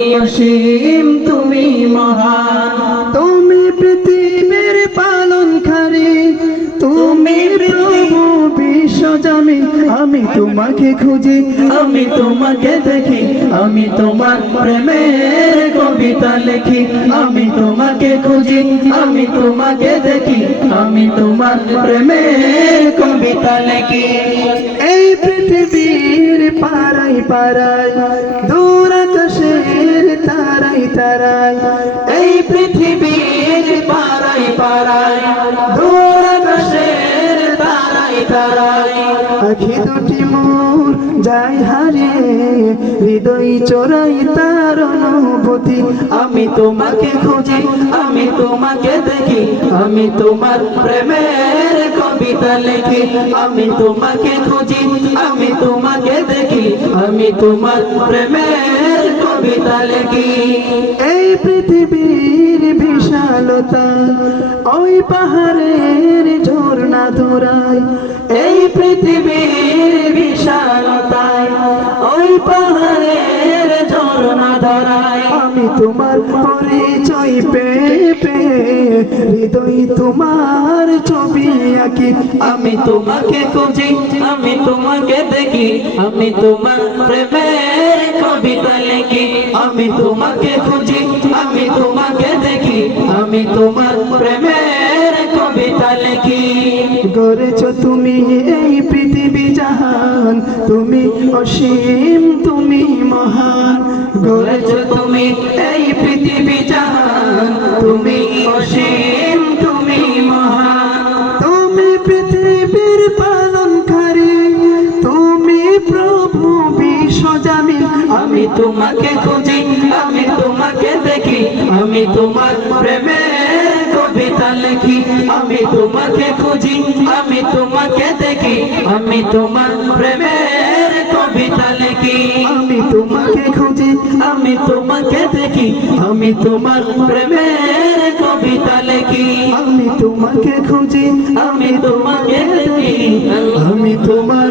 অসীম তুমি মহান, তুমি পৃথিবীর পালনকারী, তুমি প্রভু বিশ্বজামি। আমি তোমাকে খুঁজি, আমি তোমাকে দেখি, আমি তোমার প্রেমের কবিতা লিখি। আমি তোমাকে খুঁজি, আমি তোমাকে দেখি, আমি তোমার প্রেমের কবিতা লিখি। এই পৃথিবীর পাড়ায় পাড়ায়, দূর আকাশের তারাই তারাই, এই পৃথিবীর পাড়ায় পাড়ায়, দূর আকাশের তারাই তারাই। আখি দুটি মোর যাই হারিয়ে, হৃদয় চোরাই তার অনুভূতি। আমি তোমাকে খুঁজি, আমি তোমাকে দেখি, আমি তোমার প্রেমের কবিতা লিখি। আমি তোমাকে খুঁজি, আমি তোমাকে দেখি, আমি তোমার প্রেমের কবিতা লিখি। এই পৃথিবীর বিশালতা, ওই পাহাড়ের ঝর্ণা ধরায়, এই পৃথিবীর বিশালতায়, ওই পাহাড়ের ঝর্ণা ধরায়। আমি তোমার পরিচয় পেয়ে পেয়ে, হৃদয় তোমার ছবি আঁকি। আমি তোমাকে খুঁজি, আমি তোমাকে দেখি, আমি তোমার প্রেমের কবিতা লিখি। আমি তোমাকে খুঁজি, আমি তোমাকে দেখি, আমি তোমার প্রেমের কবিতা লিখি। গড়েছ তুমি এই পৃথিবী জাহান, তুমি অসীম তুমি মহান। গড়েছ তুমি এই পৃথিবী জাহান, তুমি অসীম তুমি মহান। তুমি পৃথিবীর পালনকারী, তুমি প্রভু বিশ্বজামি। আমি তোমাকে খুঁজি, আমি তোমাকে দেখি, আমি তোমার প্রেমের কবিতা লিখি। আমি তোমাকে খুঁজি, আমি তোমাকে দেখি, আমি তোমার প্রেমের কবিতা লিখি। আমি তোমাকে খুঁজি, আমি তোমাকে দেখি, আমি তোমার প্রেমের কবিতা লিখি। আমি তোমাকে খুঁজি, আমি তোমাকে দেখি, আমি তোমার